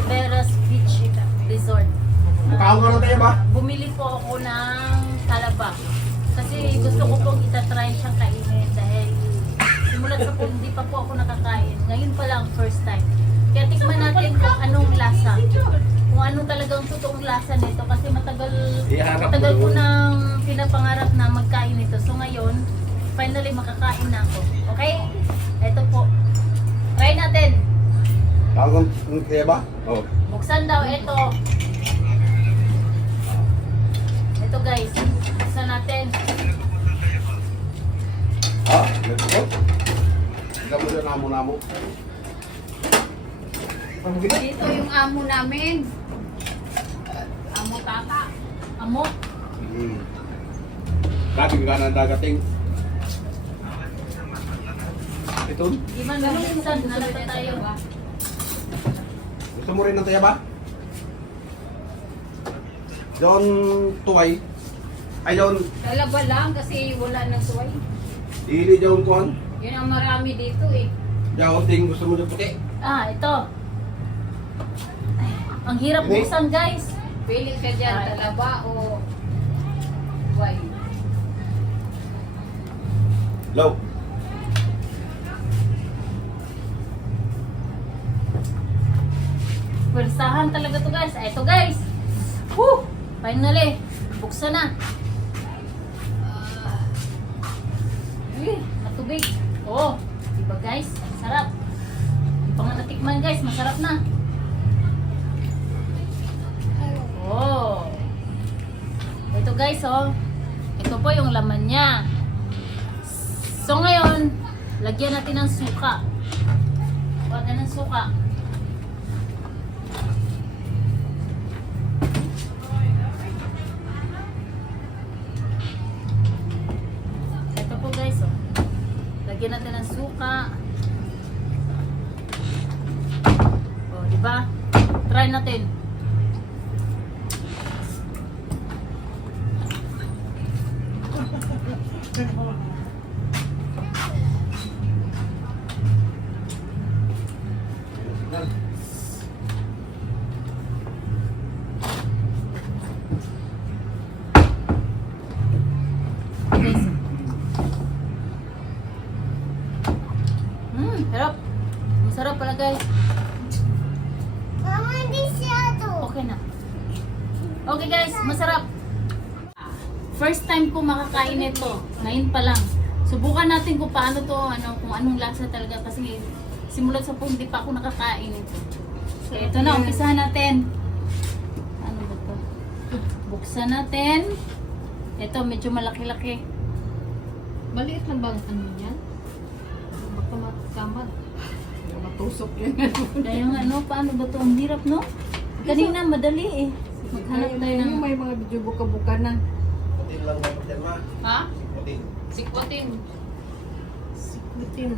Liberas Beach Resort. Tao nga lang tayo ba? Bumili po ako ng talaba. Kasi gusto ko pong itatry siyang kainin dahil simulat sa po, hindi pa po ako nakakain. Ngayon pa lang, first time. Kaya tikman natin kung anong lasa. Kung anong talagang totoong lasa nito. Kasi matagal, matagal ko nang pinapangarap na magkain nito. So ngayon, finally makakain na ako. Okay? Ito po. Try natin. Tao nga tayo ba? Oh. Buksan daw ito. Ito guys, buksan natin. Ah, let's go. Ikaw mo na namo-namo. Dito yung amo namin. Amo tata. Amo. Hmm. Kaging ka ng dagating. Ito, Di man minsan nalata tayo. Gusto mo rin ng tayo ba? John Tuway. Ay, John, Dalawa lang kasi wala nang suway. Dili John Kwan. Yun ang marami dito eh. John Ting, gusto mo ng puti. Ah, ito. Ay, ang hirap Ini? buksan guys. Pili ka dyan, Ay. talaba o suway. Low. Pwersahan talaga to guys. Ito guys. Woo! Finally. Buksan na. Ah. Uy, matubig. Oh, di ba guys? Ang sarap. Yung pang natikman guys, masarap na. Oh. Ito guys, oh. Ito po yung laman niya. So ngayon, lagyan natin ng suka. Huwag ng suka. Suka. Oh, di ba? Try natin. Guys. First time ko makakain nito. Ngayon pa lang. Subukan natin kung paano to, ano, kung anong lasa talaga kasi simulat sa po hindi pa ako nakakain ito. So ito na, umpisahan natin. Ano ba to? Buksan natin. Ito, medyo malaki-laki. Maliit lang bang ano yan? Baka makamad. Matusok yun. Kaya nga, ano, paano ba to? Ang hirap, no? Kanina, madali eh. Maghanap tayo ng... Yung may mga video buka-buka na. Puti lang dapat yan, ma. Ha? Puti. Sikwatin. Sikwatin.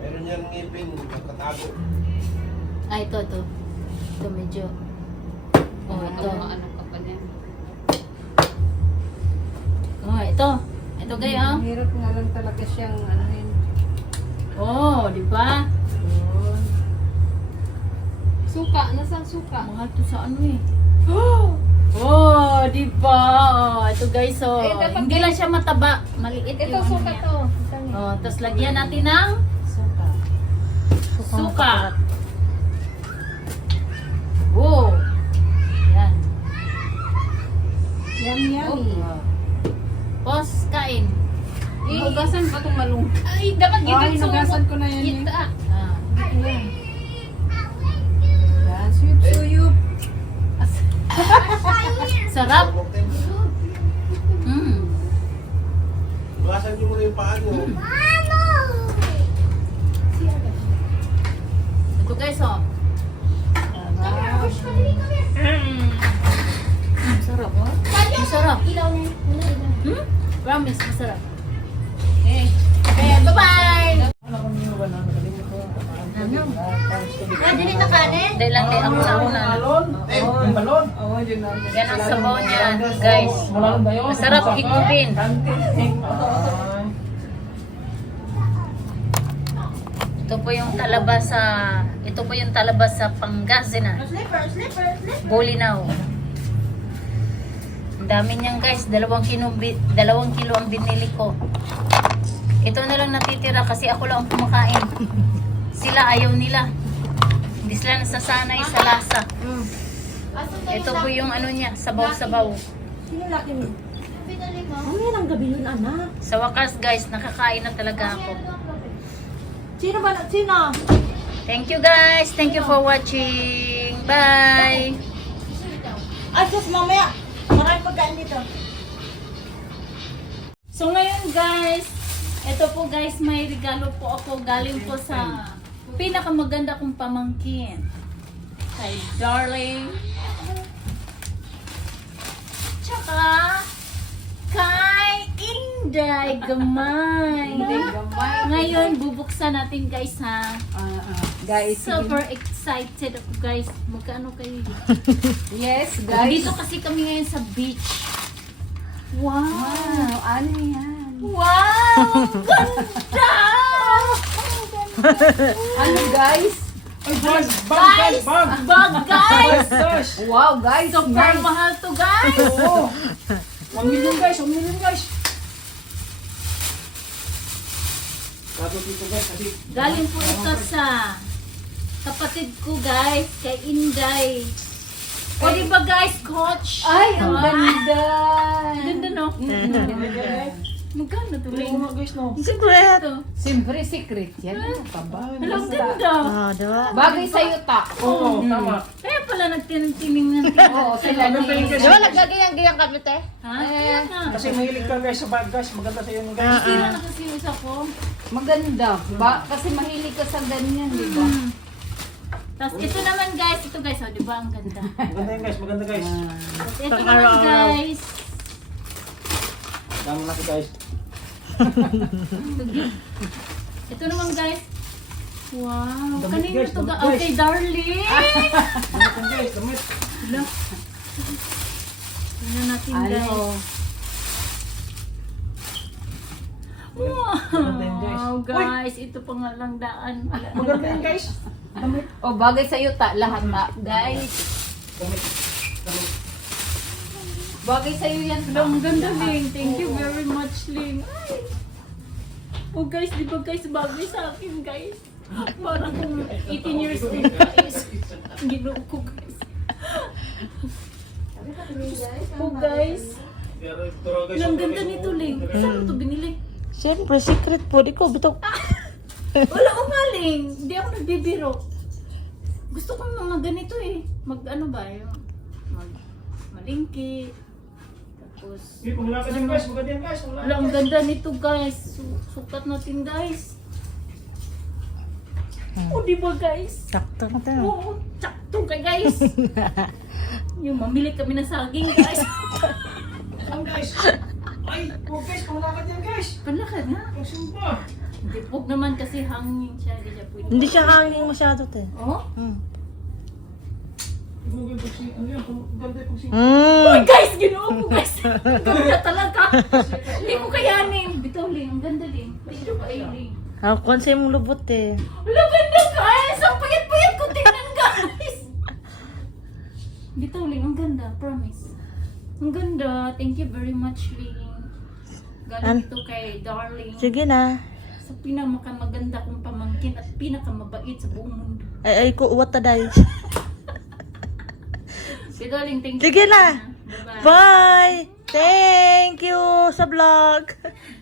Meron yan ngipin, katago. Ah, ito, ito. Ito, medyo... Oh, Oh, ito. Ano ka pa niyan? Oh, ito. Ito kayo, ah. Ang hirap nga lang talaga siyang ano yun. Oh, di ba? Suka, nasaan suka? Mahal to sa ano eh. Oh, di ba? Oh, ito guys, oh. Eh, dapat Hindi lang siya mataba. Maliit Ito, yung ano suka niya. to. Oh, tapos lagyan natin ng Suka. suka. Oh. Yan. Yum, yummy. Oh. Pos, kain. Hugasan pa itong malung. Ay, dapat Ay, hinugasan ko na yan eh. Gita. Sarap. Mm. Bukasan niyo muna yung paa niyo. Ito guys, oh. Mm. Sarap, oh. Masarap. Hmm? Promise, masarap. Okay. Okay, bye-bye! Pwede rin na kanin? Dahil lang sa una. Eh, Ang balon? Oo, yun na. Yan ang sabaw niya, guys. Masarap higupin. Ito po yung talaba sa Ito po yung talabas sa Pangasinan. Slipper, slipper, slipper. Bolinao. Ang dami niyan guys. Dalawang kilo, dalawang kilo ang binili ko. Ito na lang natitira kasi ako lang ang kumakain. Sila ayaw nila. Hindi sila nasasanay sa lasa. Ito po yung ano niya, sabaw-sabaw. Sino laki mo? Mamaya ng gabi yun, anak. Sa wakas guys, nakakain na talaga ako. Sino ba? Sino? Thank you guys. Thank you for watching. Bye. Ay, sus, mamaya. Maraming pagkain dito. So ngayon guys, ito po guys, may regalo po ako galing po sa pinakamaganda kong pamangkin. Kay Darling. Tsaka kay Inday Gamay. Ngayon, bubuksan natin guys ha. Ah, ah. Guys. Super excited ako guys. Magkano kayo? Yes, guys. Dito kasi kami ngayon sa beach. Wow! Wow, ano yan? Wow! Ganda! Ano guys? Ay, bag! Bag, guys! Bag! Bag, guys! Gosh! Wow, guys. Super nice. mahal to, guys! Oo! 1 million guys! 1 million guys! Tapos dito guys kasi Galing po ito sa kapatid ko, guys, kay Inday. O, di ba, guys, coach? Ay, ang Ah, ganda. Ganda, no? Magkano to, Ling? mga guys no. Ito. Siyempre, secret yan. Ano ka ba? Hello, ang ganda. Bagay sa'yo, ta. Oo, tama. Kaya pala nagtinang-tining ng Oo, sila na Maganda yun yun. guys. Di ba nagagayang-gayang kami, te? Ha? Kaya nga. Kasi mahilig ka guys sa bag guys. Maganda sa'yo yun guys. Sila na kasi yung isa ko. Maganda. Ba? Kasi mahilig ka sa ganyan, di ba? Hmm. Tapos ito naman guys, ito guys, oh, di ba ang ganda? Maganda yun guys. Maganda guys. Tapos ito naman guys. Dami na guys. Ito naman guys. Wow, Damit, kanino guys, to ga? damit, Okay, darling. Damit yan guys. Damit. Tingnan natin guys. Ano? Maganda yun, guys. Wow, guys, ito pa nga lang daan. Maganda yun guys. Damit. O, bagay sa'yo, ta. Lahat, ta. Guys. Damit. Damit. Bagay sa'yo yan, Hala, ang ganda, Ling. Thank you very much, Ling. Ay. Oh, guys, di ba guys, bagay sa akin, guys. Parang kung 18 years old, guys. Ginoo ko, guys. Oh, guys. Ang ganda nito, Ling. Saan mo ito binili? Siyempre, secret po. Di ko, bitok. Wala umaling. Hindi ako nagbibiro. Gusto ko mga ganito eh. Mag ano ba yung mag malingki. Tapos Hindi, panglakad yan guys. Maganda yan guys. wala ang ganda nito guys. Su- Sukat natin guys. Oh, di ba guys? Sakto na tayo. Oo, tsakto ka guys. yung mamili kami ng saging guys. Saan guys? Ay, huwag guys. Panglakad yan guys. Panlakad nga. Ang sumpa. Hindi, huwag naman kasi hangin siya. Hindi siya pwede. Hindi siya hanging masyado, te. Oh? Hmm. Google pag si... Ano yan? Kung ganda pag si... Mm. Uy, guys! Ginoo ko, guys! Ang ganda talaga! Hindi ko kayanin! Bitaw, Ling. Ang ganda, Ling. Thank you kay Ling. Ako, konsay mong lubot, eh. Wala, ganda, guys! Ang payat-payat ko tingnan, guys! Bitaw, Ling. Ang ganda. Promise. Ang ganda. Thank you very much, Ling. Galing ito kay Darling. Sige na. Sa pinakamaganda kong pamangkin at pinakamabait sa buong mundo. Ay, ay, kuwat na dahil. Si Darling, thank you. Sige na. Bye-bye. Bye! Thank you sa vlog.